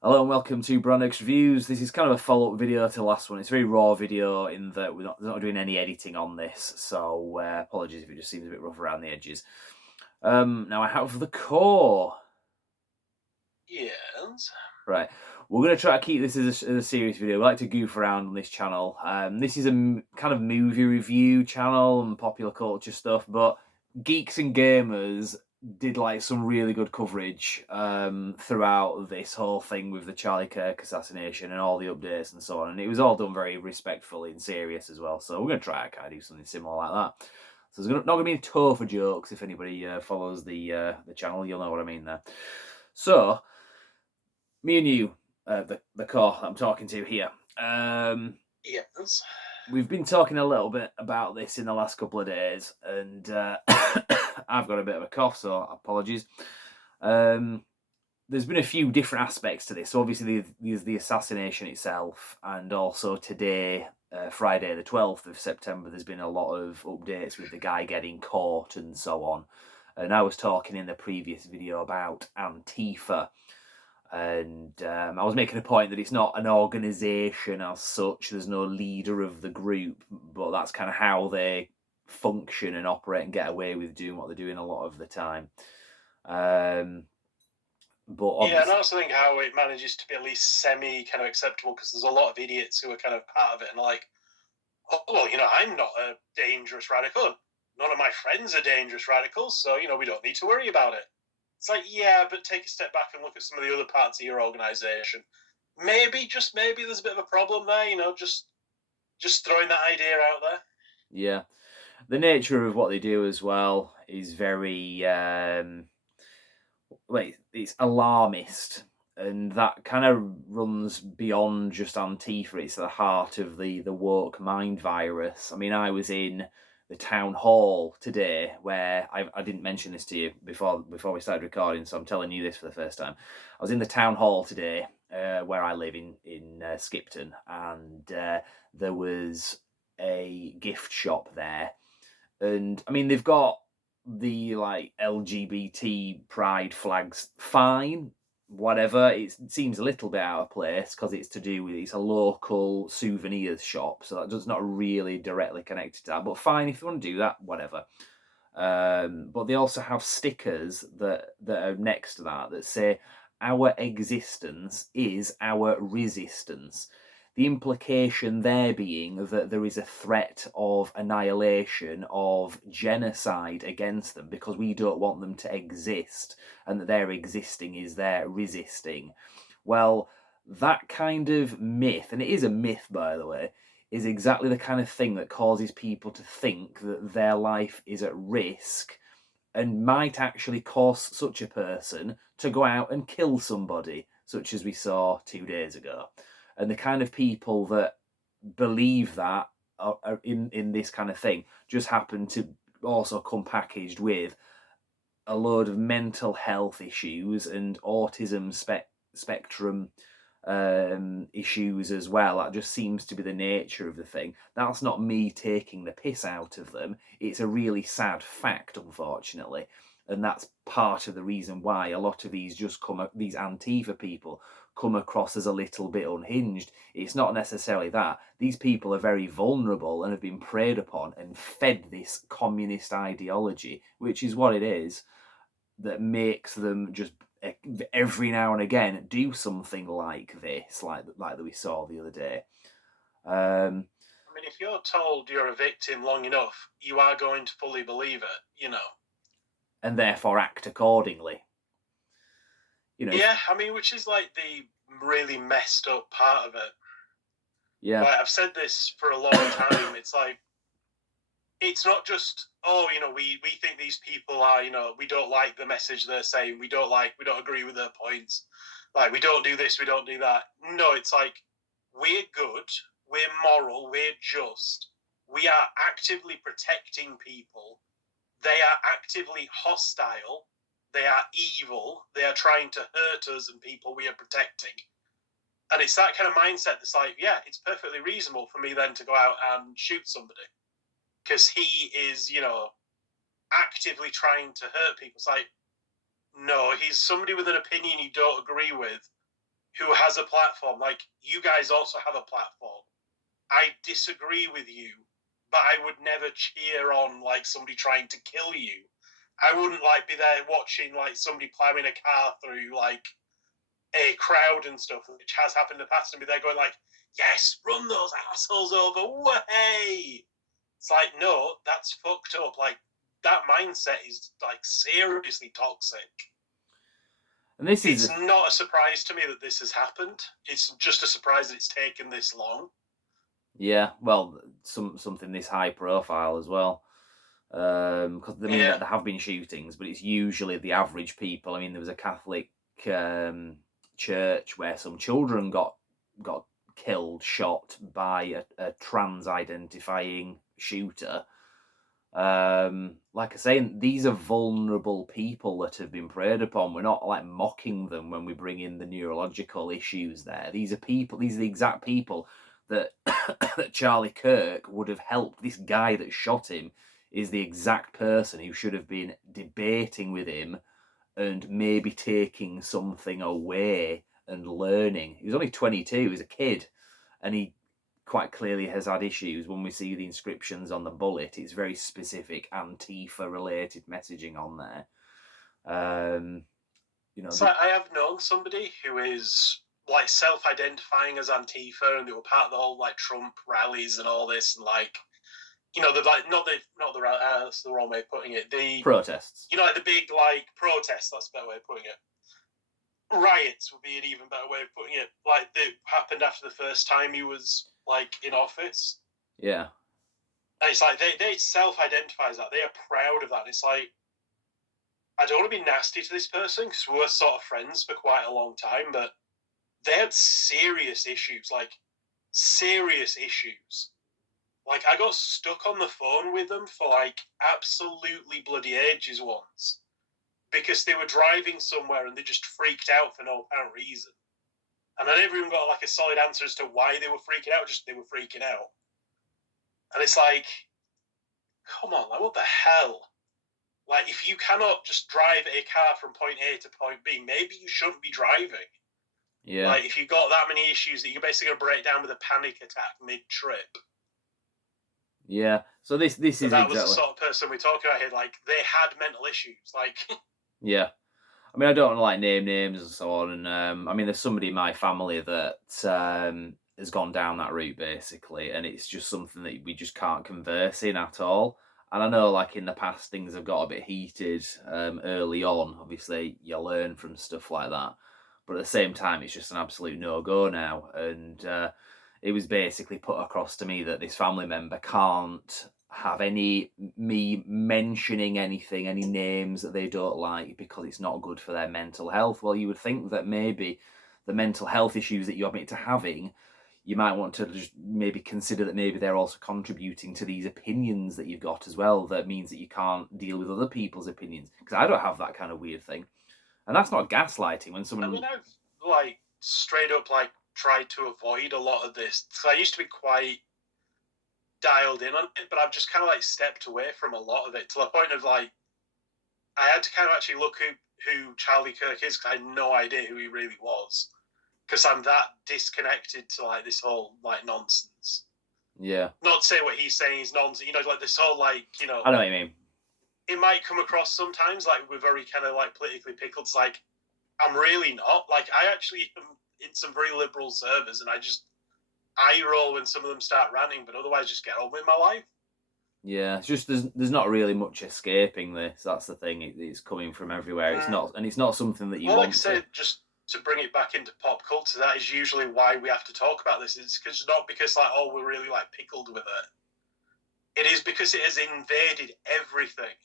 Hello and welcome to Brandix Reviews. This is kind of a follow-up video to the last one. It's a very raw video in that we're not doing any editing on this, so apologies if it just seems a bit rough around the edges. Now I have the core. Yes. Right, we're going to try to keep this as a serious video. We like to goof around on this channel. This is a kind of movie review channel and popular culture stuff, but geeks and gamers did like some really good coverage throughout this whole thing with the Charlie Kirk assassination and all the updates and so on. And it was all done very respectfully and serious as well. So we're going to try to kind of do something similar like that. So there's not going to be a tour for jokes. If anybody follows the channel, you'll know what I mean there. So me and you, the core that I'm talking to here. Yes. We've been talking a little bit about this in the last couple of days, and I've got a bit of a cough, so apologies. There's been a few different aspects to this. So obviously, there's the assassination itself, and also today, Friday the 12th of September, there's been a lot of updates with the guy getting caught and so on. And I was talking in the previous video about Antifa. And I was making a point that it's not an organisation as such. There's no leader of the group, but that's kind of how they function and operate and get away with doing what they're doing a lot of the time. But Yeah, and I obviously, also think how it manages to be at least semi kind of acceptable because there's a lot of idiots who are kind of part of it and like, oh, well, I'm not a dangerous radical. None of my friends are dangerous radicals, so, we don't need to worry about it. It's like, yeah, but take a step back and look at some of the other parts of your organization. Maybe, just maybe, there's a bit of a problem there, just throwing that idea out there. yeah, the nature of what they do as well is very it's alarmist, and that kind of runs beyond just Antifa. It's the heart of the woke mind virus. I mean, I was in the town hall today where I didn't mention this to you before we started recording, so I'm telling you this for the first time. I was in the town hall today where I live in Skipton, and there was a gift shop there, and I mean they've got the like LGBT pride flags, fine, whatever. It seems a little bit out of place because it's to do with it's a local souvenirs shop, so that does not really directly connected to that. But fine, if you want to do that, whatever. But they also have stickers that are next to that say, "Our existence is our resistance." The implication there being that there is a threat of annihilation, of genocide against them because we don't want them to exist, and that their existing is their resisting. Well, that kind of myth, and it is a myth, by the way, is exactly the kind of thing that causes people to think that their life is at risk and might actually cause such a person to go out and kill somebody, such as we saw 2 days ago. And the kind of people that believe that are in this kind of thing just happen to also come packaged with a load of mental health issues and autism spectrum issues as well. That just seems to be the nature of the thing. That's not me taking the piss out of them. It's a really sad fact, unfortunately. And that's part of the reason why a lot of these these Antifa people come across as a little bit unhinged. It's not necessarily that. These people are very vulnerable and have been preyed upon and fed this communist ideology, which is what it is, that makes them just every now and again do something like this, like that we saw the other day. I mean, if you're told you're a victim long enough, you are going to fully believe it. And therefore act accordingly. Yeah, I mean, which is like the really messed up part of it. Yeah, Like I've said this for a long time. It's like it's not just we think these people are we don't like the message they're saying. We don't agree with their points. Like we don't do this, we don't do that. No, it's like we're good, we're moral, we're just. We are actively protecting people. They are actively hostile. They are evil. They are trying to hurt us and people we are protecting. And it's that kind of mindset that's like, yeah, it's perfectly reasonable for me then to go out and shoot somebody because he is, actively trying to hurt people. It's like, no, he's somebody with an opinion you don't agree with who has a platform. Like, you guys also have a platform. I disagree with you, but I would never cheer on like somebody trying to kill you. I wouldn't like be there watching like somebody plowing a car through like a crowd and stuff, which has happened in the past, and be there going like, yes, run those assholes over, way. It's like, no, that's fucked up. Like, that mindset is like seriously toxic. And it's not a surprise to me that this has happened. It's just a surprise that it's taken this long. Yeah, well, something this high profile as well. Because there have been shootings, but it's usually the average people. I mean, there was a Catholic church where some children got killed, shot by a trans identifying shooter. Like I say, these are vulnerable people that have been preyed upon. We're not like mocking them when we bring in the neurological issues there. These are the exact people that that Charlie Kirk would have helped. This guy that shot him is the exact person who should have been debating with him and maybe taking something away and learning. He was only 22, he was a kid, and he quite clearly has had issues. When we see the inscriptions on the bullet, it's very specific Antifa-related messaging on there. So I have known somebody who is like self-identifying as Antifa, and they were part of the whole like Trump rallies and all this, and like, you know, the like not the that's the wrong way of putting it. The protests. You know, like the big like protests. That's a better way of putting it. Riots would be an even better way of putting it. Like, that happened after the first time he was like in office. Yeah. And it's like they self-identify as that. They are proud of that. And it's like, I don't want to be nasty to this person because we were sort of friends for quite a long time, but they had serious issues. Like, serious issues. Like, I got stuck on the phone with them for like absolutely bloody ages once because they were driving somewhere and they just freaked out for no apparent reason. And I never even got like a solid answer as to why they were freaking out, just they were freaking out. And it's like, come on, like, what the hell? Like, if you cannot just drive a car from point A to point B, maybe you shouldn't be driving. Yeah. Like, if you've got that many issues that you're basically going to break down with a panic attack mid-trip. Yeah. So this is that exactly... was the sort of person we're talking about here. Like, they had mental issues. Like, yeah. I mean, I don't want to like name names and so on. And I mean, there's somebody in my family that has gone down that route basically, and it's just something that we just can't converse in at all. And I know, like in the past, things have got a bit heated early on. Obviously, you learn from stuff like that, but at the same time, it's just an absolute no-go now. And it was basically put across to me that this family member can't have me mentioning anything, any names that they don't like, because it's not good for their mental health. Well, you would think that maybe the mental health issues that you admit to having, you might want to just maybe consider that maybe they're also contributing to these opinions that you've got as well. That means that you can't deal with other people's opinions, because I don't have that kind of weird thing. And that's not gaslighting. When someone... I mean, I've like straight up like tried to avoid a lot of this. So I used to be quite dialed in on it, but I've just kind of like stepped away from a lot of it to the point of like, I had to kind of actually look who Charlie Kirk is, because I had no idea who he really was, because I'm that disconnected to like this whole like nonsense. Yeah. Not to say what he's saying is nonsense, you know, like this whole like, you know, I know what you mean. It might come across sometimes like we're very kind of like politically pickled. It's like, I'm really not. Like, I actually am in some very liberal servers, and I roll when some of them start ranting, but otherwise just get on with my life. Yeah, it's just there's not really much escaping this. That's the thing. It's coming from everywhere. It's not something that you want. Like I said, just to bring it back into pop culture, that is usually why we have to talk about this. It's not because like, oh, we're really like pickled with it. It is because it has invaded everything.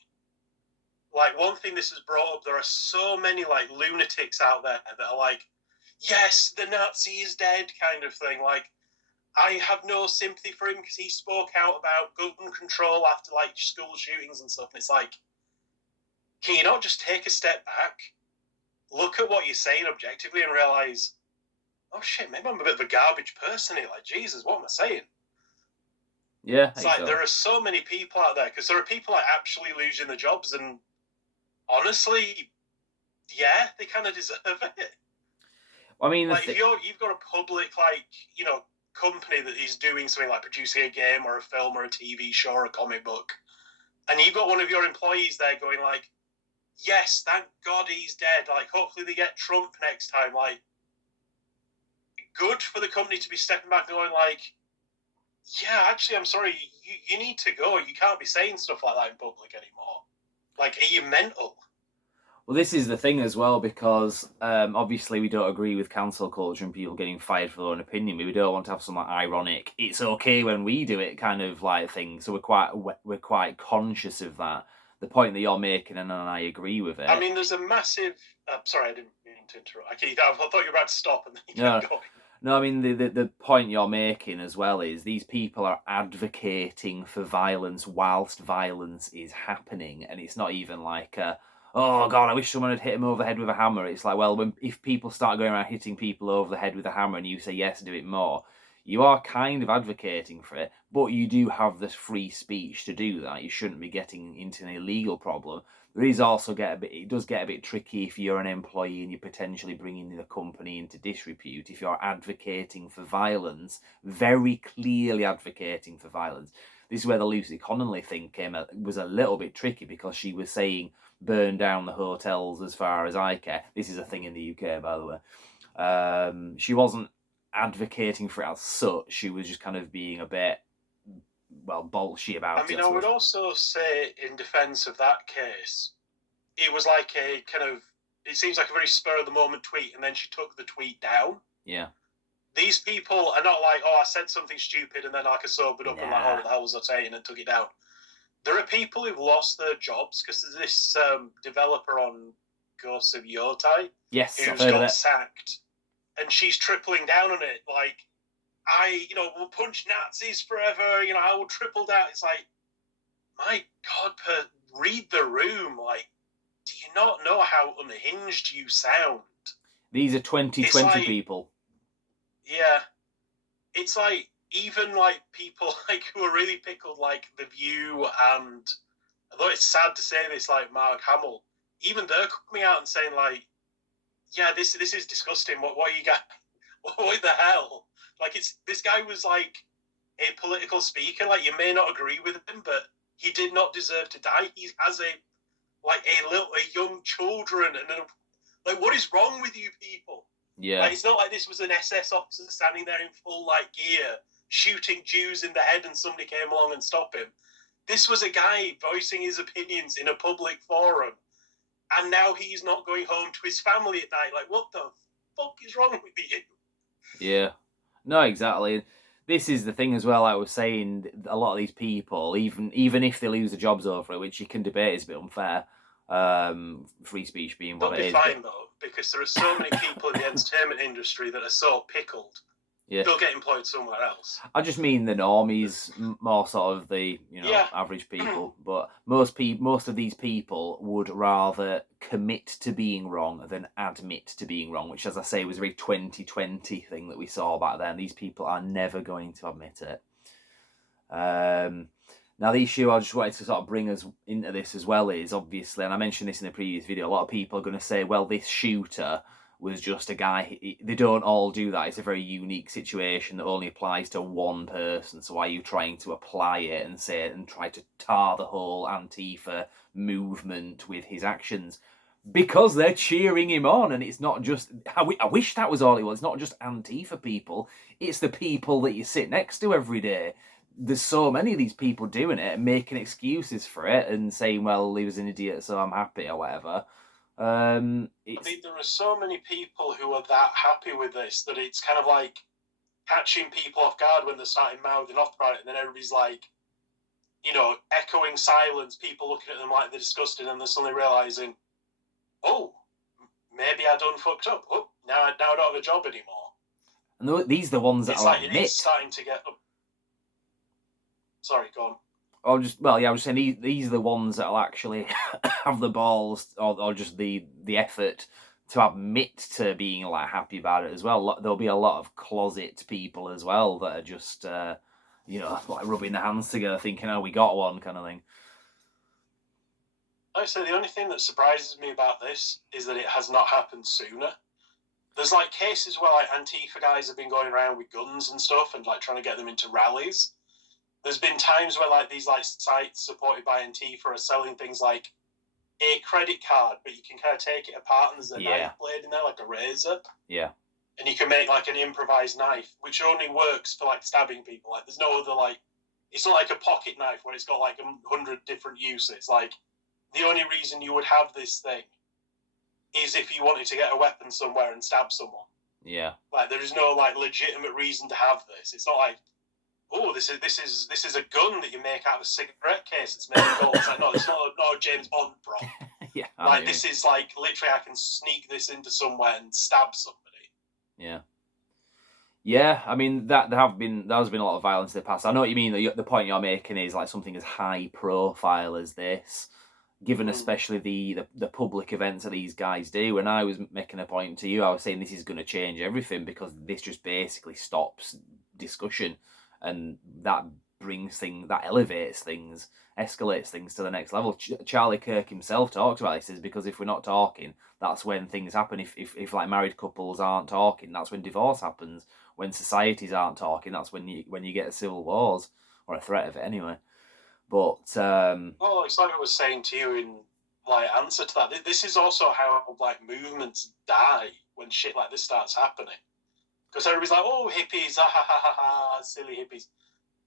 Like, one thing this has brought up, there are so many like lunatics out there that are like, yes, the Nazi is dead kind of thing. Like, I have no sympathy for him because he spoke out about gun control after like school shootings and stuff. And it's like, can you not just take a step back, look at what you're saying objectively, and realize, oh shit, maybe I'm a bit of a garbage person here. Like, Jesus, what am I saying? Yeah, it's like there are so many people out there, because there are people like actually losing their jobs, and honestly, yeah, they kind of deserve it. I mean, Like, if you've got a public, like, you know, company that is doing something like producing a game or a film or a TV show or a comic book, and you've got one of your employees there going like, yes, thank God he's dead. Like, hopefully they get Trump next time. Like, good for the company to be stepping back and going like, yeah, actually, I'm sorry, you need to go. You can't be saying stuff like that in public anymore. Like, are you mental? well, this is the thing as well, because obviously we don't agree with cancel culture and people getting fired for their own opinion. We don't want to have some like ironic, it's okay when we do it kind of like thing. So we're quite conscious of that. The point that you're making, and I agree with it. I mean, there's a massive. Sorry, I didn't mean to interrupt. I thought you were about to stop and then you No, kept going. no, I mean the point you're making as well is these people are advocating for violence whilst violence is happening, and it's not even like, oh God, I wish someone had hit him over the head with a hammer. It's like, well, if people start going around hitting people over the head with a hammer, and you say yes, do it more, you are kind of advocating for it, but you do have this free speech to do that. You shouldn't be getting into an illegal problem. There is also it does get a bit tricky if you're an employee and you're potentially bringing the company into disrepute. If you're advocating for violence, very clearly advocating for violence. This is where the Lucy Connolly thing was a little bit tricky, because she was saying burn down the hotels as far as I care. This is a thing in the UK, by the way. She wasn't advocating for it as such. She was just kind of being a bit, well, bolshy about it. I mean, I would also say in defence of that case, it was like a kind of, it seems like a very spur of the moment tweet, and then she took the tweet down. Yeah. These people are not like, oh, I said something stupid and then like I sobered up and like, oh, what the hell was I saying, and took it down. There are people who've lost their jobs because there's this developer on Ghosts of Yotai who's got sacked, and she's tripling down on it. Like, will punch Nazis forever. I will triple down. It's like, my God, read the room. Like, do you not know how unhinged you sound? These are 2020 people. Yeah. It's like, even like people like who are really pickled, like The View, and although it's sad to say this, like Mark Hamill, even they're coming out and saying like, yeah, this is disgusting. What are you guys? What the hell? Like, this guy was like a political speaker. Like, you may not agree with him, but he did not deserve to die. He has a young children, and like, what is wrong with you people? Yeah, like, it's not like this was an SS officer standing there in full like gear shooting Jews in the head, and somebody came along and stopped him. This was a guy voicing his opinions in a public forum, and now he's not going home to his family at night. Like, what the fuck is wrong with you? Yeah, no, exactly. This is the thing as well. I was saying, a lot of these people, even if they lose their jobs over it, which you can debate is a bit unfair, free speech being what it is. They'll be fine though, because there are so many people in the entertainment industry that are so pickled. Yeah. They'll get employed somewhere else. I just mean the normies, more sort of the average people. But most of these people would rather commit to being wrong than admit to being wrong, which, as I say, was a very 2020 thing that we saw back then. These people are never going to admit it. Now, the issue I just wanted to sort of bring us into this as well is, obviously, and I mentioned this in the previous video, a lot of people are going to say, well, this shooter was just a guy. They don't all do that. It's a very unique situation that only applies to one person. So why are you trying to apply it and say it and try to tar the whole Antifa movement with his actions? Because they're cheering him on, and it's not just... I wish that was all it was. It's not just Antifa people. It's the people that you sit next to every day. There's so many of these people doing it and making excuses for it and saying, well, he was an idiot, so I'm happy, or whatever. I mean, there are so many people who are that happy with this that it's kind of like catching people off guard when they're starting mouthing off about it, and then everybody's like, echoing silence, people looking at them like they're disgusted, and they're suddenly realising, oh, maybe I done fucked up. Oh, now I don't have a job anymore. And these are the ones that are admit. It's starting to get up. Sorry, go on. I was saying these are the ones that'll actually have the balls or just the effort to admit to being like happy about it as well. There'll be a lot of closet people as well that are just like rubbing their hands together, thinking, "Oh, we got one," kind of thing. Like I say, the only thing that surprises me about this is that it has not happened sooner. there's like cases where like Antifa guys have been going around with guns and stuff and like trying to get them into rallies. There's been times where like these like sites supported by Antifa are selling things like a credit card, but you can kind of take it apart and there's a knife blade in there, like a razor. Yeah. And you can make like an improvised knife, which only works for like stabbing people. Like there's no other like, it's not like a pocket knife where it's got like 100 different uses. Like the only reason you would have this thing is if you wanted to get a weapon somewhere and stab someone. Yeah. Like there is no like legitimate reason to have this. It's not like, oh, this is a gun that you make out of a cigarette case. It's made of gold. It's like, no, it's not a James Bond prop. Yeah. Like this is like literally I can sneak this into somewhere and stab somebody. Yeah. Yeah, I mean there has been a lot of violence in the past. I know what you mean. The point you're making is like something as high profile as this, given especially the public events that these guys do. And I was making a point to you, I was saying this is going to change everything because this just basically stops discussion, and that elevates things, escalates things to the next level. Charlie Kirk himself talks about this, is because if we're not talking, that's when things happen. If like married couples aren't talking, that's when divorce happens. When societies aren't talking, that's when you get civil wars, or a threat of it anyway. But well, it's like I was saying to you in like answer to that. This is also how like movements die when shit like this starts happening, because everybody's like, "Oh, hippies, ha ha ha ha ha, silly hippies,"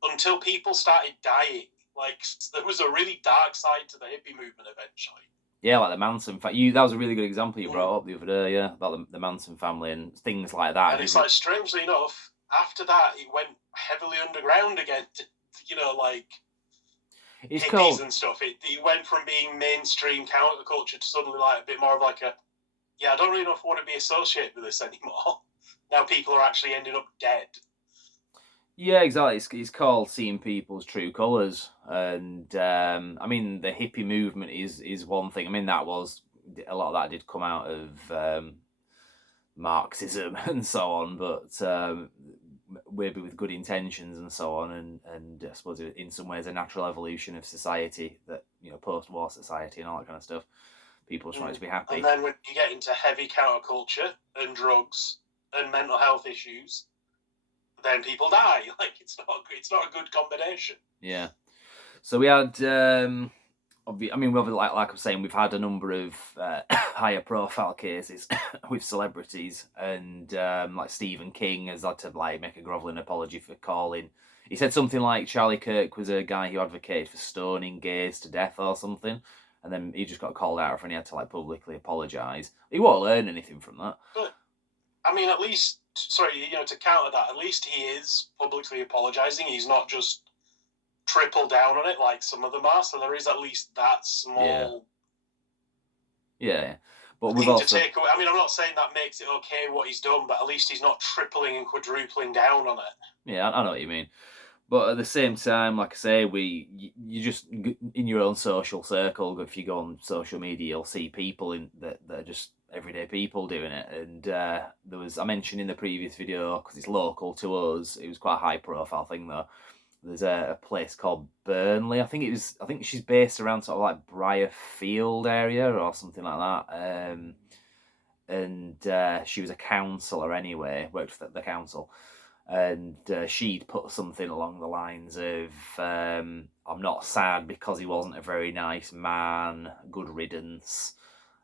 until people started dying. Like there was a really dark side to the hippie movement eventually. Yeah, like the Manson family. That was a really good example you brought up the other day. Yeah, about the Manson family and things like that. And it's like, strangely enough, after that, it went heavily underground again. Like it's hippies called... and stuff. It went from being mainstream counterculture to suddenly like a bit more of like a, I don't really know if I want to be associated with this anymore. Now people are actually ending up dead. Yeah, exactly. It's called seeing people's true colours, and I mean the hippie movement is one thing. I mean that was a lot of that did come out of Marxism and so on, but maybe with good intentions and so on, and I suppose in some ways a natural evolution of society, that post-war society and all that kind of stuff. People trying to be happy. And then when you get into heavy counterculture and drugs and mental health issues, then people die. Like it's not a good combination. Yeah. So we had, like I'm saying, we've had a number of higher profile cases with celebrities, and like Stephen King has had to like make a grovelling apology for calling. He said something like Charlie Kirk was a guy who advocated for stoning gays to death or something, and then he just got called out and he had to like publicly apologise. He won't learn anything from that. But I mean, at least, to counter that, at least he is publicly apologising. He's not just triple down on it like some of them are. So there is at least that small. Yeah. But we've also to take away. I mean, I'm not saying that makes it okay what he's done, but at least he's not tripling and quadrupling down on it. Yeah, I know what you mean. But at the same time, like I say, you just in your own social circle, if you go on social media, you'll see people that are just everyday people doing it. And I mentioned in the previous video, because it's local to us, it was quite a high profile thing though. There's a place called Burnley. I think she's based around sort of like Briarfield area or something like that. And she was a councillor anyway, worked for the council. And she'd put something along the lines of, I'm not sad because he wasn't a very nice man, good riddance.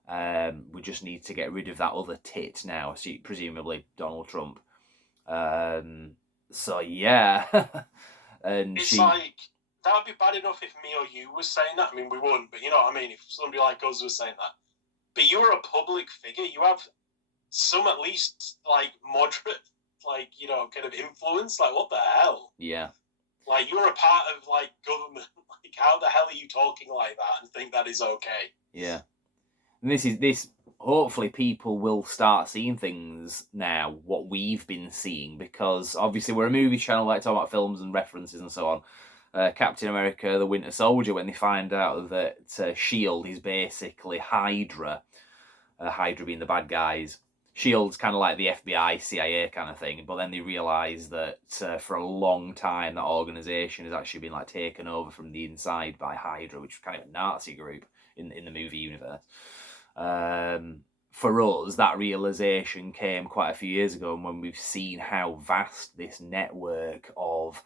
We just need to get rid of that other tit now, presumably Donald Trump. So yeah. And it's like, that would be bad enough if me or you was saying that. I mean, we wouldn't, but you know what I mean? If somebody like us was saying that. But you're a public figure. You have some at least, like, moderate, like, kind of influence. Like, what the hell? Yeah. Like, you're a part of, like, government. Like, how the hell are you talking like that and think that is okay? Yeah. And this hopefully people will start seeing things now, what we've been seeing, because obviously we're a movie channel, like talking about films and references and so on. Captain America, the Winter Soldier, when they find out that S.H.I.E.L.D. is basically Hydra, Hydra being the bad guys. S.H.I.E.L.D.'s kind of like the FBI, CIA kind of thing, but then they realise that for a long time that organisation has actually been like taken over from the inside by Hydra, which is kind of a Nazi group in the movie universe. for us, that realization came quite a few years ago, and when we've seen how vast this network of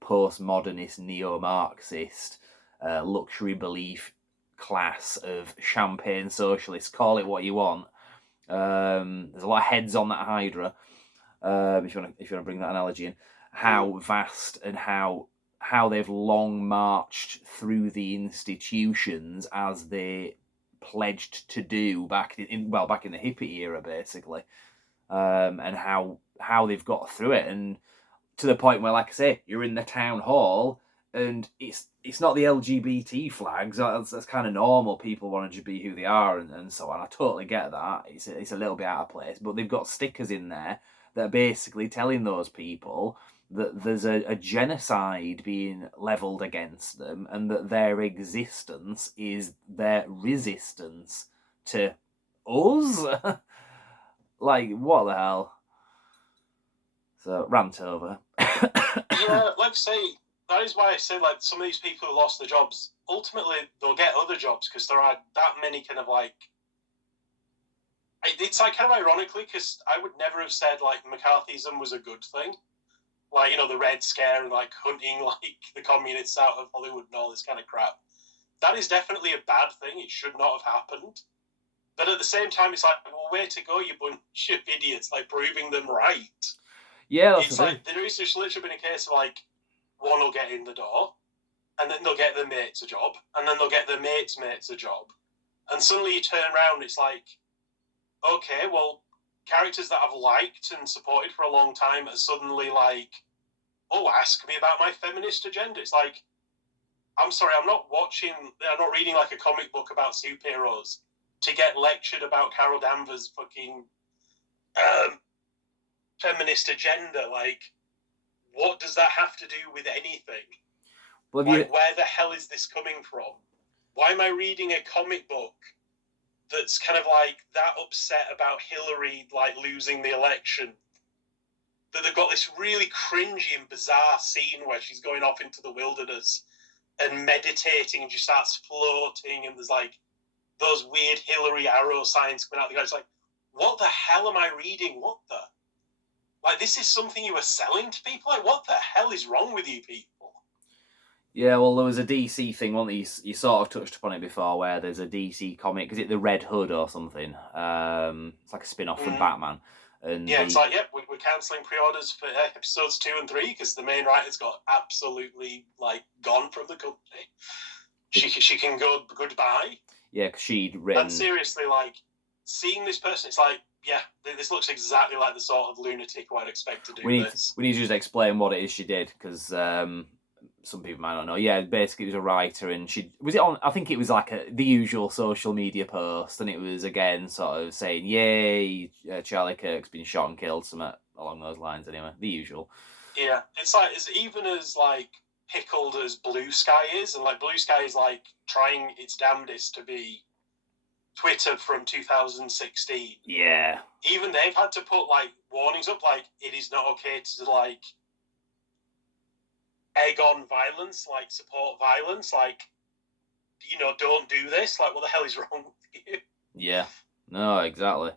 postmodernist, neo-Marxist, luxury belief class of champagne socialists, call it what you want. There's a lot of heads on that Hydra. If you want to bring that analogy in, how vast and how they've long marched through the institutions as they pledged to do back in the hippie era, basically, and how they've got through it, and to the point where, like I say, you're in the town hall and it's not the LGBT flags. That's kind of normal. People want to be who they are and so on. I totally get that. It's a little bit out of place, but they've got stickers in there that are basically telling those people that there's a genocide being levelled against them, and that their existence is their resistance to us. Like, what the hell? So, rant over. Yeah, like I say, that is why I say, like, some of these people who lost their jobs, ultimately they'll get other jobs because there are that many kind of like. It's like kind of ironically, because I would never have said like McCarthyism was a good thing. Like, you know, the Red Scare and like hunting like the communists out of Hollywood and all this kind of crap. That is definitely a bad thing. It should not have happened. But at the same time, it's like, well, way to go, you bunch of idiots, like proving them right. Yeah, it's like there is just literally been a case of like one will get in the door, and then they'll get their mates a job, and then they'll get their mates a job, and suddenly you turn around, it's like, okay, well, characters that I've liked and supported for a long time are suddenly like, oh, ask me about my feminist agenda. It's like, I'm sorry, I'm not reading like a comic book about superheroes to get lectured about Carol Danvers' fucking feminist agenda. Like, what does that have to do with anything? Well, where the hell is this coming from? Why am I reading a comic book that's kind of like that upset about Hillary like losing the election? That they've got this really cringy and bizarre scene where she's going off into the wilderness and meditating, and she starts floating, and there's like those weird Hillary arrow signs coming out the guy. It's like, what the hell am I reading? What the? Like, this is something you are selling to people? Like, what the hell is wrong with you people? Yeah, well, there was a DC thing, wasn't there? You sort of touched upon it before, where there's a DC comic. Is it the Red Hood or something? It's like a spin-off from Batman. And yeah, it's like, we're cancelling pre-orders for episodes 2 and 3 because the main writer's got absolutely like gone from the company. She can go goodbye. Yeah, because she'd written. And seriously, like, seeing this person, it's like, yeah, this looks exactly like the sort of lunatic I'd expect to do this. We need to just explain what it is she did, because some people might not know. Yeah, basically, it was a writer, and I think it was like the usual social media post, and it was again sort of saying, "Yay, Charlie Kirk's been shot and killed," something along those lines. Anyway, the usual. Yeah, it's like even as like pickled as Blue Sky is, and like Blue Sky is like trying its damnedest to be Twitter from 2016. Yeah. Even they've had to put like warnings up, like it is not okay to like egg on violence, like support violence, like, you know, don't do this. Like, what the hell is wrong with you? Yeah. No, exactly.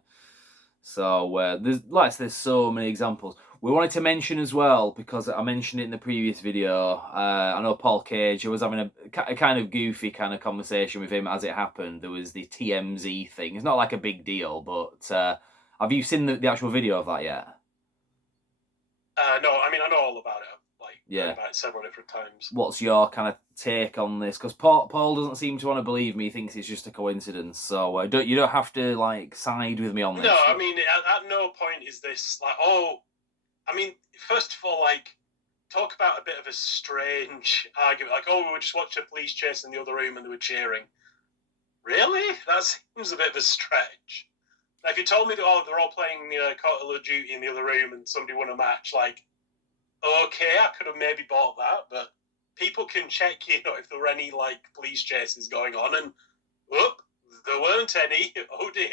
So there's so many examples. We wanted to mention as well, because I mentioned it in the previous video. I know Paul Cage. I was having a kind of goofy kind of conversation with him as it happened. There was the TMZ thing. It's not like a big deal, but have you seen the actual video of that yet? No, I mean, I know all about it. Yeah, about it several different times. What's your kind of take on this? Because Paul doesn't seem to want to believe me. He thinks it's just a coincidence. So you don't have to like side with me on this. No, I mean, at no point is this like, oh, I mean, first of all, like, talk about a bit of a strange argument. Like, oh, we just watched a police chase in the other room and they were cheering. Really? That seems a bit of a stretch. Now, if you told me that, oh, they're all playing Call of Duty in the other room and somebody won a match, like, okay, I could have maybe bought that, but people can check, you know, if there were any, like, police chases going on, and, whoop, there weren't any. Oh, dear.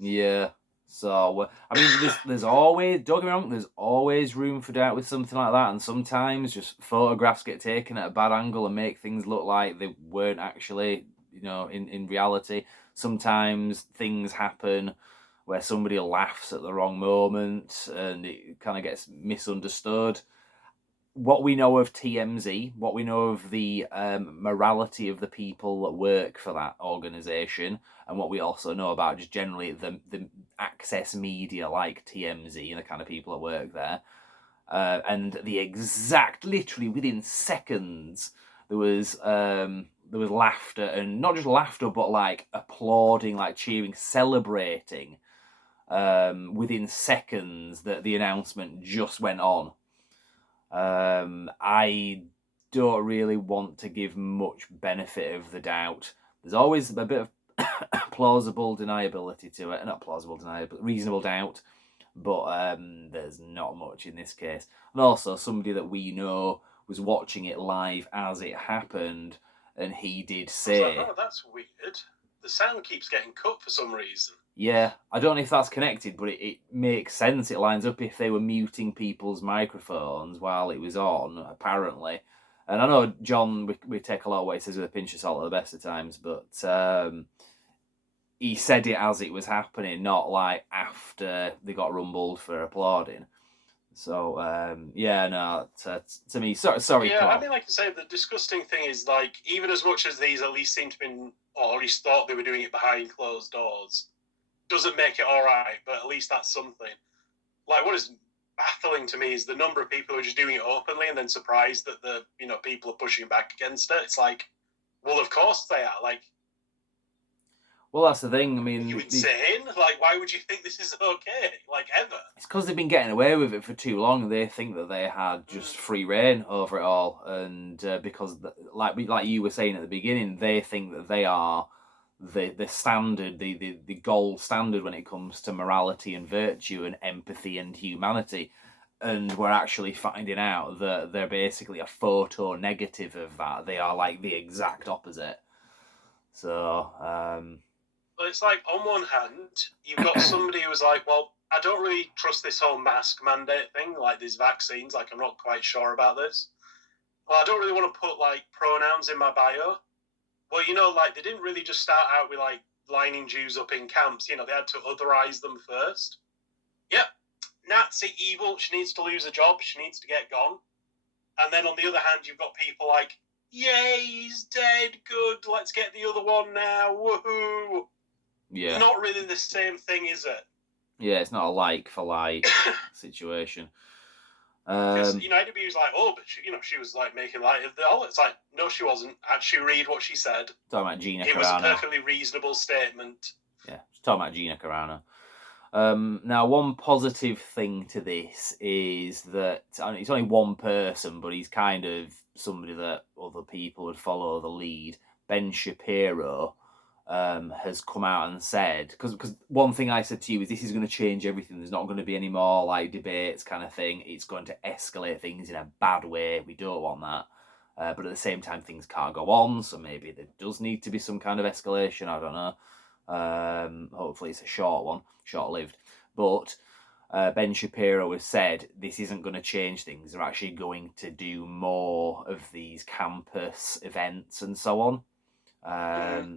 Yeah. So, I mean, there's always, don't get me wrong, there's always room for doubt with something like that, and sometimes just photographs get taken at a bad angle and make things look like they weren't actually, you know, in reality. Sometimes things happen where somebody laughs at the wrong moment and it kind of gets misunderstood. What we know of TMZ, what we know of the morality of the people that work for that organisation, and what we also know about just generally the access media like TMZ and the kind of people that work there, and the exact, literally within seconds, there was laughter, and not just laughter, but like applauding, like cheering, celebrating. Within seconds that the announcement just went on. I don't really want to give much benefit of the doubt. There's always a bit of plausible deniability to it, not plausible deniability, reasonable doubt, but there's not much in this case. And also, somebody that we know was watching it live as it happened, and he did say, I was like, "Oh, that's weird. The sound keeps getting cut for some reason." Yeah, I don't know if that's connected, but it makes sense. It lines up if they were muting people's microphones while it was on, apparently. And I know, John, we take a lot of what he says with a pinch of salt at the best of times, but he said it as it was happening, not like after they got rumbled for applauding. So, yeah, no, to me, sorry, Yeah, Paul. I mean, like I say, the disgusting thing is, like, even as much as these at least seem to be, or at least thought they were doing it behind closed doors, doesn't make it all right, but at least that's something. Like, what is baffling to me is the number of people who are just doing it openly and then surprised that the people are pushing back against it. It's like, well, of course they are. Like, well, that's the thing. I mean, are you insane? Like, why would you think this is okay? Like, ever? It's because they've been getting away with it for too long, and they think that they had just free reign over it all. And because, like you were saying at the beginning, they think that they are the standard, the gold standard when it comes to morality and virtue and empathy and humanity. And we're actually finding out that they're basically a photo negative of that. They are like the exact opposite. So, But it's like, on one hand, you've got somebody who was like, well, I don't really trust this whole mask mandate thing, like these vaccines. Like, I'm not quite sure about this. Well, I don't really want to put like pronouns in my bio. Well, like, they didn't really just start out with like lining Jews up in camps. They had to otherize them first. Yep, Nazi evil. She needs to lose a job. She needs to get gone. And then on the other hand, you've got people like, yay, he's dead. Good. Let's get the other one now. Woohoo. yeah. Not really the same thing, is it? Yeah, it's not a like for like situation. Because IDB was like, oh, but she was like making light of the all. It's like, no, she wasn't. Actually, read what she said. Talking about Gina Carano. It was a perfectly reasonable statement. Yeah, talking about Gina Carano. Now, one positive thing to this is that it's only one person, but he's kind of somebody that other people would follow the lead. Ben Shapiro has come out and said, because one thing I said to you is this is going to change everything. There's not going to be any more like debates kind of thing. It's going to escalate things in a bad way. We don't want that. But at the same time, things can't go on, so maybe there does need to be some kind of escalation. I don't know. Hopefully it's a short one, short-lived. But Ben Shapiro has said this isn't going to change things. They're actually going to do more of these campus events and so on.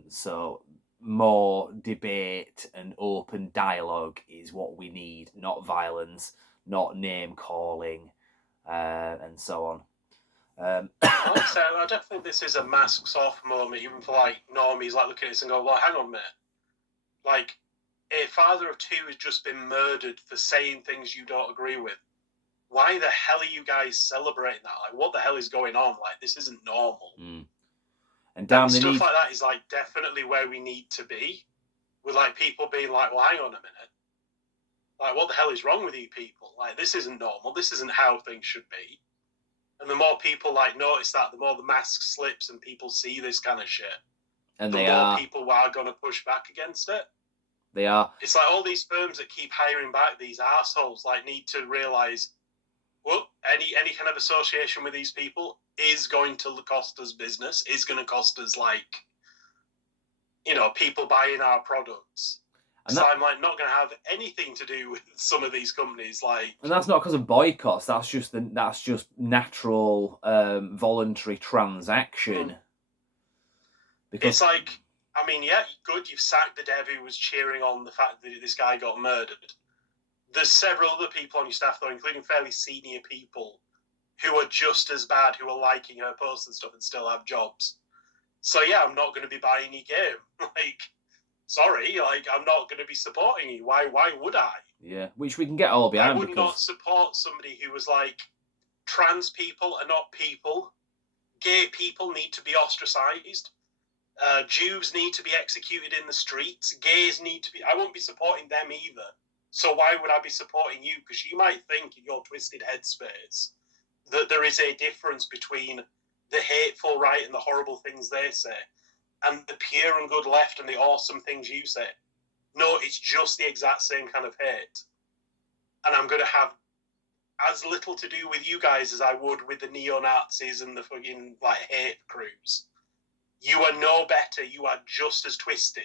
So more debate and open dialogue is what we need, not violence, not name calling, and so on. I don't think this is a masks off moment, even for like normies, like look at this and go, well, hang on a minute. Like, a father of two has just been murdered for saying things you don't agree with. Why the hell are you guys celebrating that? Like, what the hell is going on? Like, this isn't normal. And damn, stuff like that is like definitely where we need to be, with like people being like, well, hang on a minute, like, what the hell is wrong with you people? Like, this isn't normal. This isn't how things should be. And the more people like notice that, the more the mask slips and people see this kind of shit, and the more people are going to push back against it. They are. It's like all these firms that keep hiring back these assholes like need to realize, well, any kind of association with these people is going to cost us business, is going to cost us, like, people buying our products. So I'm like not going to have anything to do with some of these companies, like. And that's not because of boycotts. That's just natural voluntary transaction. Because it's like, I mean, yeah, good. You've sacked the dev who was cheering on the fact that this guy got murdered. There's several other people on your staff, though, including fairly senior people, who are just as bad, who are liking her posts and stuff and still have jobs. So yeah, I'm not going to be buying your game. Like, sorry, like I'm not going to be supporting you. Why would I? Yeah, which we can get all behind. I would because not support somebody who was like, trans people are not people. Gay people need to be ostracized. Jews need to be executed in the streets. Gays need to be. I won't be supporting them either. So why would I be supporting you? Because you might think in your twisted headspace that there is a difference between the hateful right and the horrible things they say and the pure and good left and the awesome things you say. No, it's just the exact same kind of hate. And I'm going to have as little to do with you guys as I would with the neo-Nazis and the fucking like hate crews. You are no better. You are just as twisted.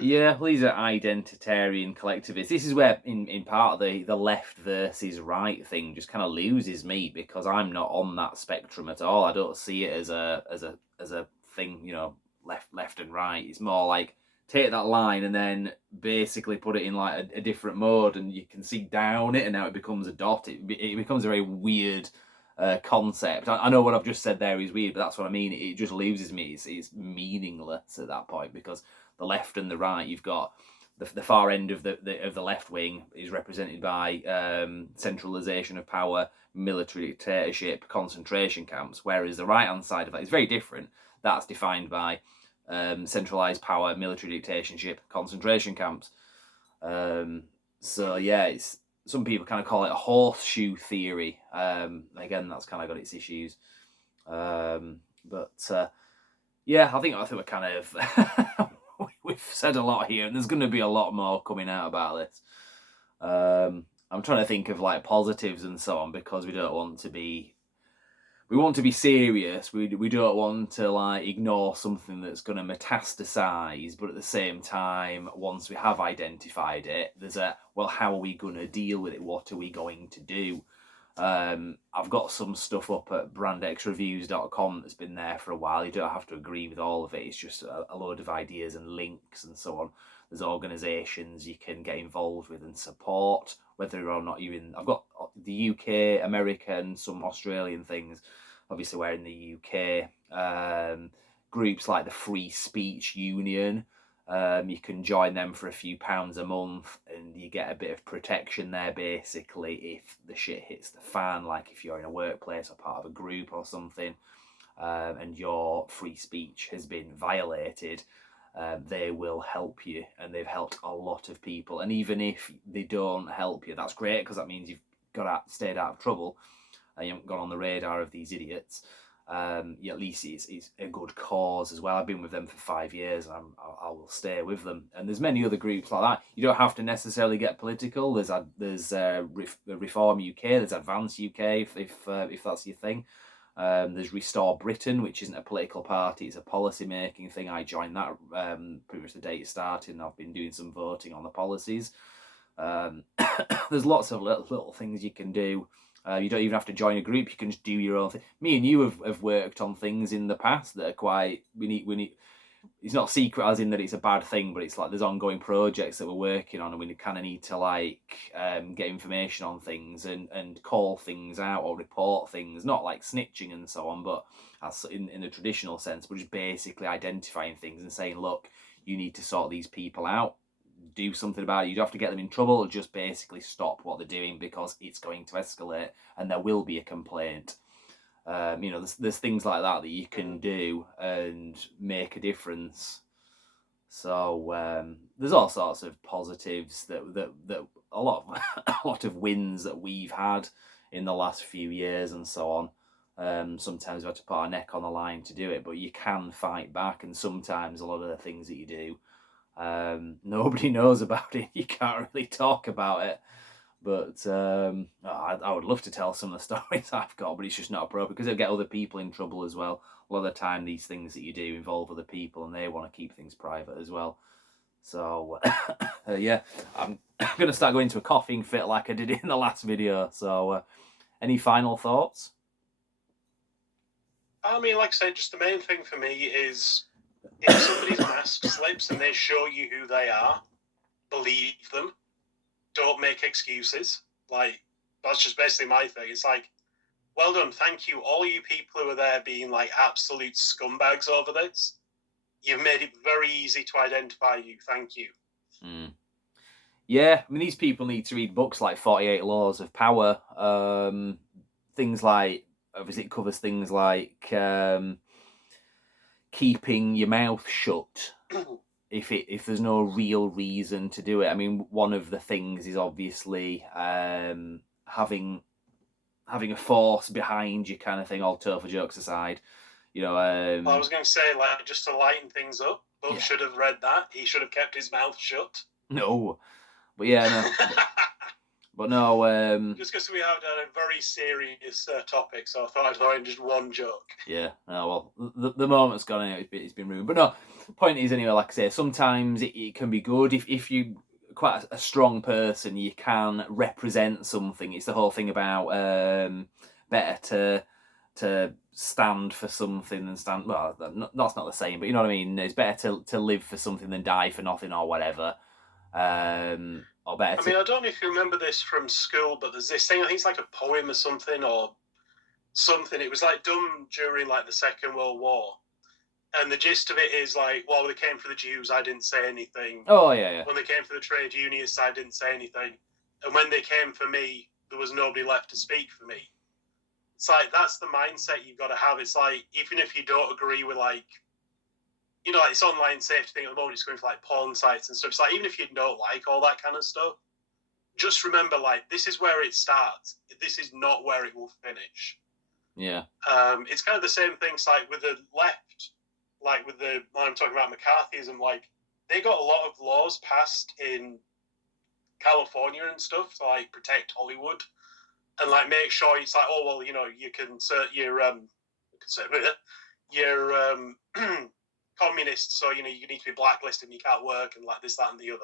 Yeah, well, these are identitarian collectivists. This is where, in part, the left versus right thing just kind of loses me, because I'm not on that spectrum at all. I don't see it as a thing, you know, left and right. It's more like take that line and then basically put it in like a different mode, and you can see down it, and now it becomes a dot. It becomes a very weird concept. I know what I've just said there is weird, but that's what I mean. It just loses me. It's meaningless at that point, because the left and the right, you've got the far end of the left wing is represented by centralization of power, military dictatorship, concentration camps, whereas the right hand side of that is very different. That's defined by centralized power, military dictatorship, concentration camps. So yeah, it's some people kind of call it a horseshoe theory. Again, that's kind of got its issues. But yeah, I think we're kind of we've said a lot here, and there's going to be a lot more coming out about this. I'm trying to think of like positives and so on, because we want to be serious. We don't want to like ignore something that's going to metastasize, but at the same time, once we have identified it, there's how are we going to deal with it? What are we going to do? I've got some stuff up at brandxreviews.com that's been there for a while. You don't have to agree with all of it. It's just a load of ideas and links and so on. There's organisations you can get involved with and support, whether or not you're in. I've got the UK, America, and some Australian things. Obviously, we're in the UK. Groups like the Free Speech Union. You can join them for a few pounds a month, and you get a bit of protection there, basically, if the shit hits the fan, like if you're in a workplace or part of a group or something, and your free speech has been violated, they will help you, and they've helped a lot of people. And even if they don't help you, that's great, because that means you've stayed out of trouble, and you haven't gone on the radar of these idiots. At least it's a good cause as well. I've been with them for 5 years, and I will stay with them. And there's many other groups like that. You don't have to necessarily get political. There's Reform UK. There's Advance UK if that's your thing. There's Restore Britain, which isn't a political party; it's a policy making thing. I joined that pretty much the day it started, and I've been doing some voting on the policies. There's lots of little things you can do. You don't even have to join a group. You can just do your own thing. Me and you have worked on things in the past that are quite. We need. It's not secret as in that it's a bad thing, but it's like there's ongoing projects that we're working on, and we kind of need to like get information on things and call things out or report things. Not like snitching and so on, but as in the traditional sense, but just basically identifying things and saying, look, you need to sort these people out. Do something about it. You don't have to get them in trouble, or just basically stop what they're doing, because it's going to escalate and there will be a complaint. There's things like that you can do and make a difference. So there's all sorts of positives that a lot of wins that we've had in the last few years and so on. Sometimes we have to put our neck on the line to do it, but you can fight back, and sometimes a lot of the things that you do, nobody knows about it. You can't really talk about it. But I would love to tell some of the stories I've got, but it's just not appropriate, because it'll get other people in trouble as well. A lot of the time, these things that you do involve other people, and they want to keep things private as well. So yeah, I'm going to start going into a coughing fit like I did in the last video. So any final thoughts? I mean, like I said, just the main thing for me is if somebody's mask slips and they show you who they are, believe them. Don't make excuses. Like, that's just basically my thing. It's like, well done, thank you, all you people who are there being like absolute scumbags over this. You've made it very easy to identify you. Thank you. Mm. Yeah, I mean, these people need to read books like 48 Laws of Power. Things like, obviously, it covers things like keeping your mouth shut if there's no real reason to do it. I mean, one of the things is obviously having a force behind you, kind of thing. All tough jokes aside, you know. I was going to say, like, just to lighten things up, Bob Yeah. should have read that. He should have kept his mouth shut. No, but yeah, no. But no, just because we had a very serious topic, so I thought I'd throw in just one joke. Yeah, oh, well, the moment's gone anyway, it's been ruined. But no, point is anyway, like I say, sometimes it can be good if you quite a strong person, you can represent something. It's the whole thing about better to stand for something than stand. Well, that's not the same, but you know what I mean. It's better to live for something than die for nothing or whatever. Or better. I mean, I don't know if you remember this from school, but there's this thing. I think it's like a poem or something, or something. It was like done during like the Second World War, and the gist of it is like, well, when they came for the Jews, I didn't say anything. Oh yeah. When they came for the trade unionists, I didn't say anything, and when they came for me, there was nobody left to speak for me. It's like that's the mindset you've got to have. It's like even if you don't agree with like, you know, like this online safety thing at the moment, it's going for like porn sites and stuff. It's like even if you don't like all that kind of stuff, just remember like this is where it starts. This is not where it will finish. Yeah. It's kind of the same things like with the left, like with the when I'm talking about McCarthyism, like they got a lot of laws passed in California and stuff to like protect Hollywood and like make sure it's like, oh well, you know, you can you're communist, so you know you need to be blacklisted and you can't work and like this, that, and the other.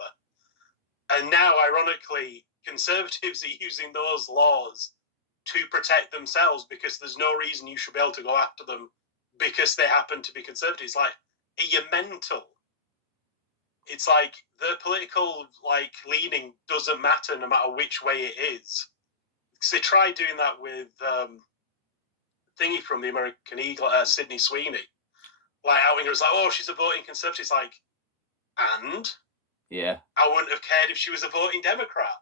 And now, ironically, conservatives are using those laws to protect themselves because there's no reason you should be able to go after them because they happen to be conservatives. Like, are you mental? It's like their political like leaning doesn't matter no matter which way it is. Because they tried doing that with thingy from the American Eagle, Sydney Sweeney. Like outing her as like, oh, she's a voting conservative. It's like, and yeah, I wouldn't have cared if she was a voting Democrat.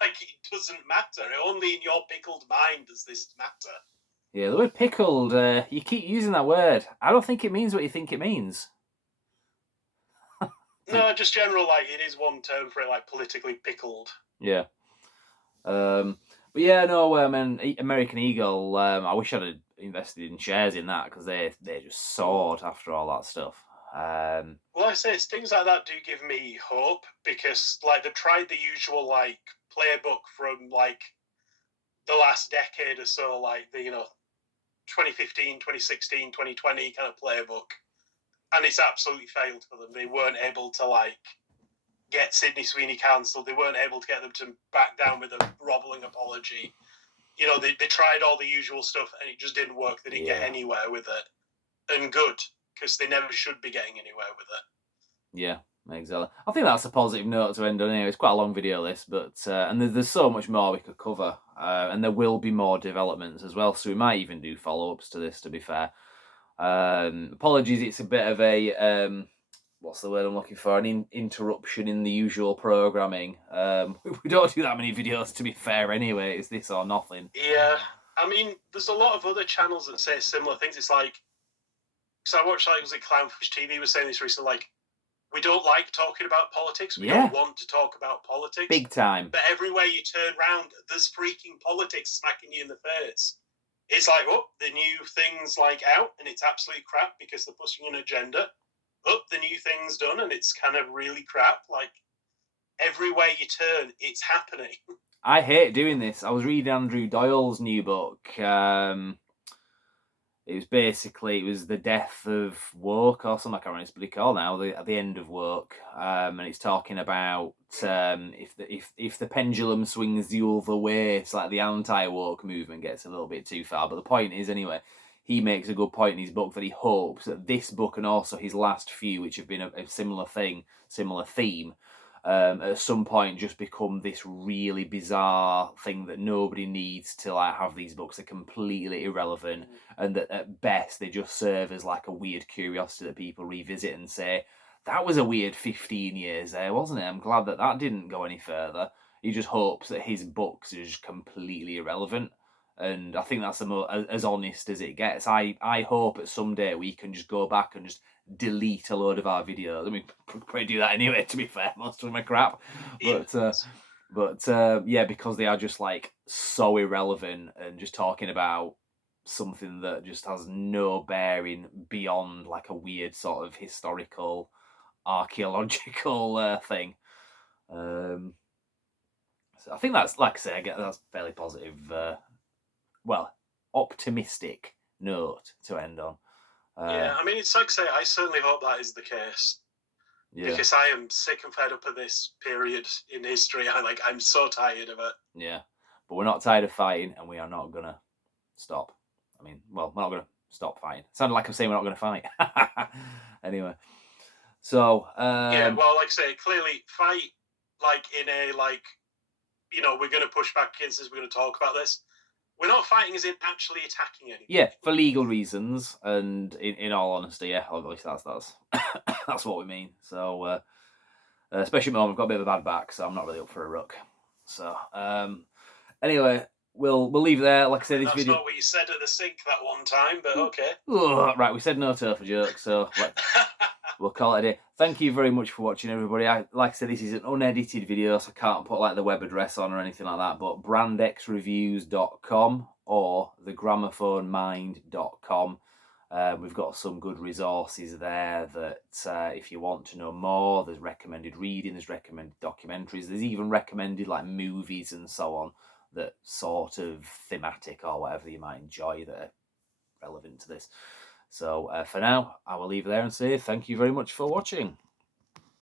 Like, it doesn't matter. Only in your pickled mind does this matter. Yeah, the word pickled, you keep using that word. I don't think it means what you think it means. No, just general, like, it is one term for it, like, politically pickled. Yeah. But yeah, no, American Eagle, I wish I'd invested in shares in that because they just soared after all that stuff. Well, I say, it's things like that do give me hope because, like, they've tried the usual, like, playbook from, like, the last decade or so, like, the, 2015, 2016, 2020 kind of playbook. And it's absolutely failed for them. They weren't able to, like, get Sydney Sweeney cancelled. They weren't able to get them to back down with a grovelling apology. You know, they tried all the usual stuff and it just didn't work. They didn't get anywhere with it. And good, because they never should be getting anywhere with it. Yeah, exactly. I think that's a positive note to end on anyway. It's quite a long video, this, but and there's so much more we could cover. And there will be more developments as well, so we might even do follow-ups to this, to be fair. Apologies, it's a bit of a... what's the word I'm looking for? An interruption in the usual programming. We don't do that many videos, to be fair, anyway. It's this or nothing. Yeah. I mean, there's a lot of other channels that say similar things. It's like... So I watched, like, was it Clownfish TV was saying this recently, like, we don't like talking about politics. We don't want to talk about politics. Big time. But everywhere you turn around, there's freaking politics smacking you in the face. It's like, oh, the new thing's like out and it's absolutely crap because they're pushing an agenda. Oh, the new thing's done and it's kind of really crap. Like, everywhere you turn, it's happening. I hate doing this. I was reading Andrew Doyle's new book. It was the death of woke or something. I can't remember what it's bloody called now. The end of woke, and it's talking about if the pendulum swings the other way, it's like the anti-woke movement gets a little bit too far. But the point is, anyway, he makes a good point in his book that he hopes that this book and also his last few, which have been a similar thing, similar theme, at some point just become this really bizarre thing that nobody needs to like have. These books are completely irrelevant, and that at best they just serve as like a weird curiosity that people revisit and say, that was a weird 15 years there, wasn't it? I'm glad that that didn't go any further. He just hopes that his books are just completely irrelevant. And I think that's as honest as it gets. I hope at some day we can just go back and just delete a load of our videos. I mean, probably do that anyway, to be fair, most of them are crap. But yeah, because they are just like so irrelevant and just talking about something that just has no bearing beyond like a weird sort of historical, archaeological thing. So I think that's, like I say, that's fairly positive. Well, optimistic note to end on. Yeah, I mean, it's like I say, I certainly hope that is the case. Yeah. Because I am sick and fed up of this period in history. I'm so tired of it. Yeah, but we're not tired of fighting, and we are not gonna stop. I mean, well, we're not gonna stop fighting. It sounded like I'm saying we're not gonna fight. Anyway, so yeah, well, like I say, clearly fight like in a we're gonna push back against this. We're gonna talk about this. We're not fighting as in actually attacking anyone. Yeah, for legal reasons, and in all honesty, yeah, obviously that's that's what we mean. So, especially at the moment, I've got a bit of a bad back, so I'm not really up for a ruck. So, anyway, we'll leave it there. Like I said, this video. That's not what you said at the sink that one time, but okay. Oh, right, we said no turf jokes, so we'll call it a day. Thank you very much for watching, everybody. Like I said, this is an unedited video, so I can't put like the web address on or anything like that, but brandxreviews.com or thegramophonemmind.com. We've got some good resources there that if you want to know more, there's recommended reading, there's recommended documentaries, there's even recommended like movies and so on that sort of thematic or whatever you might enjoy that are relevant to this. So for now, I will leave it there and say thank you very much for watching.